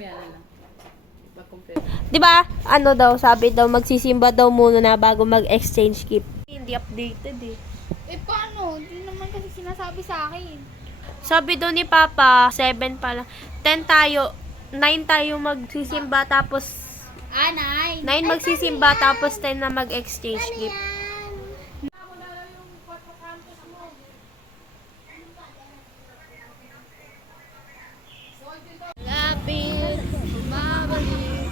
mamaya na lang. Pag-compare. Diba? Ano daw, sabi daw, magsisimba daw muna na bago mag-exchange gift. Hindi updated eh. Eh, paano? Hindi naman kasi sinasabi sa akin. Sabi daw ni Papa, 7 pa lang. 10 tayo, 9 tayo magsisimba tapos 9. 9 magsisimba tapos 10 na mag-exchange gift. Lapit, bumabalik.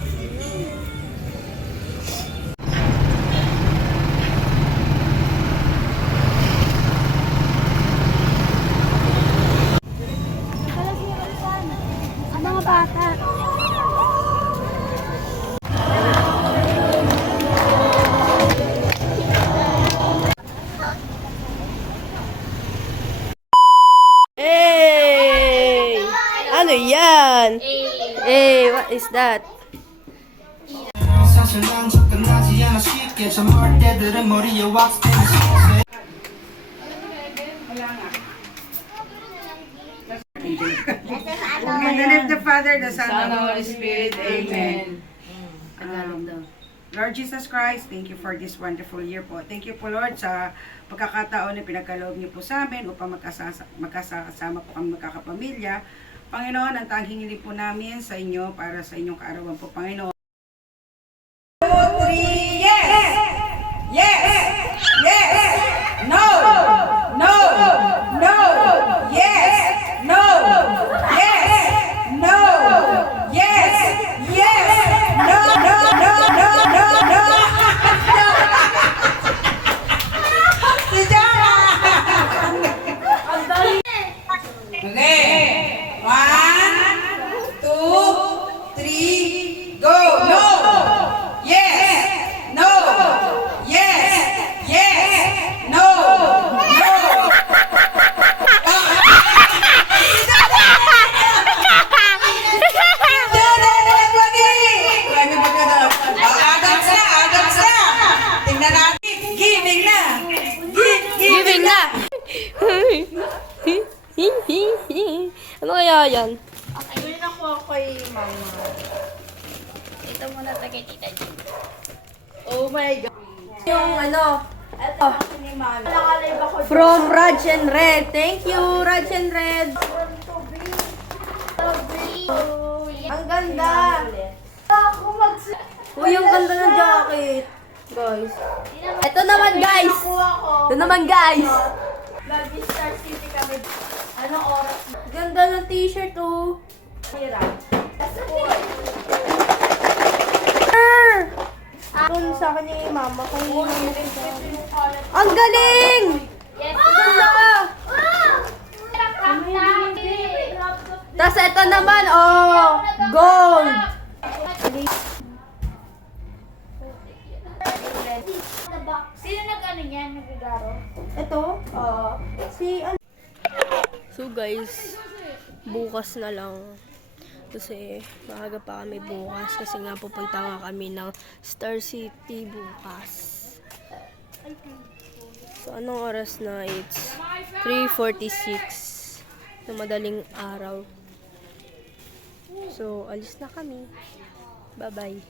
Ang mga bata. Hey! Ano yan? Hey, what is that? 사실 난 접근하지 않아 쉽게 저 멀때들은 머리에 왁스 때문에 쉽게 In the name of the Father, the Son, and the Holy Spirit. Amen. Lord Jesus Christ, thank you for this wonderful year po. Thank you po Lord sa pagkakataon na pinagkaloob niyo po sa amin upang magkasama po kami magkakapamilya. Panginoon, ang tanging hiling po namin sa inyo para sa inyong kaarawan po, Panginoon. 2, 3, yes! Yes! Yes! No! No! No! Yes! No! Yes! No! Yes! Yes! No! No! No! No! No! No! Si Jara! Okay. 1, 2, 3, go! No! Yes! No! Yes! Yes! No! No! Tingnan natin. Giving na. Giving na! Ano kaya yan? Okay, yun na po ako kay mama. Ito muna ito kay Tita Jun. Oh my God. Yung ano, Ito ako ni mama. Nakalive ako from Raj and Red. Thank you, Raj and Red. Ang ganda. Ako Uy, ang ganda ng jacket. Guys. Ito naman guys. Ito naman guys. Mag-Star City kami. Anong oras? Ganda ng t-shirt oh. Ito sa akin ni mama. Ang galing! Yes. Ganda! Crop Tapos ito naman, oh, gold. Sino nag-ano niyan? Nagagaro? Ito? Si So guys, bukas na lang. Kasi maaga pa kami bukas. Kasi nga pupunta nga kami ng Star City bukas. So anong oras na? It's 3:46 na madaling araw. So alis na kami. Bye-bye.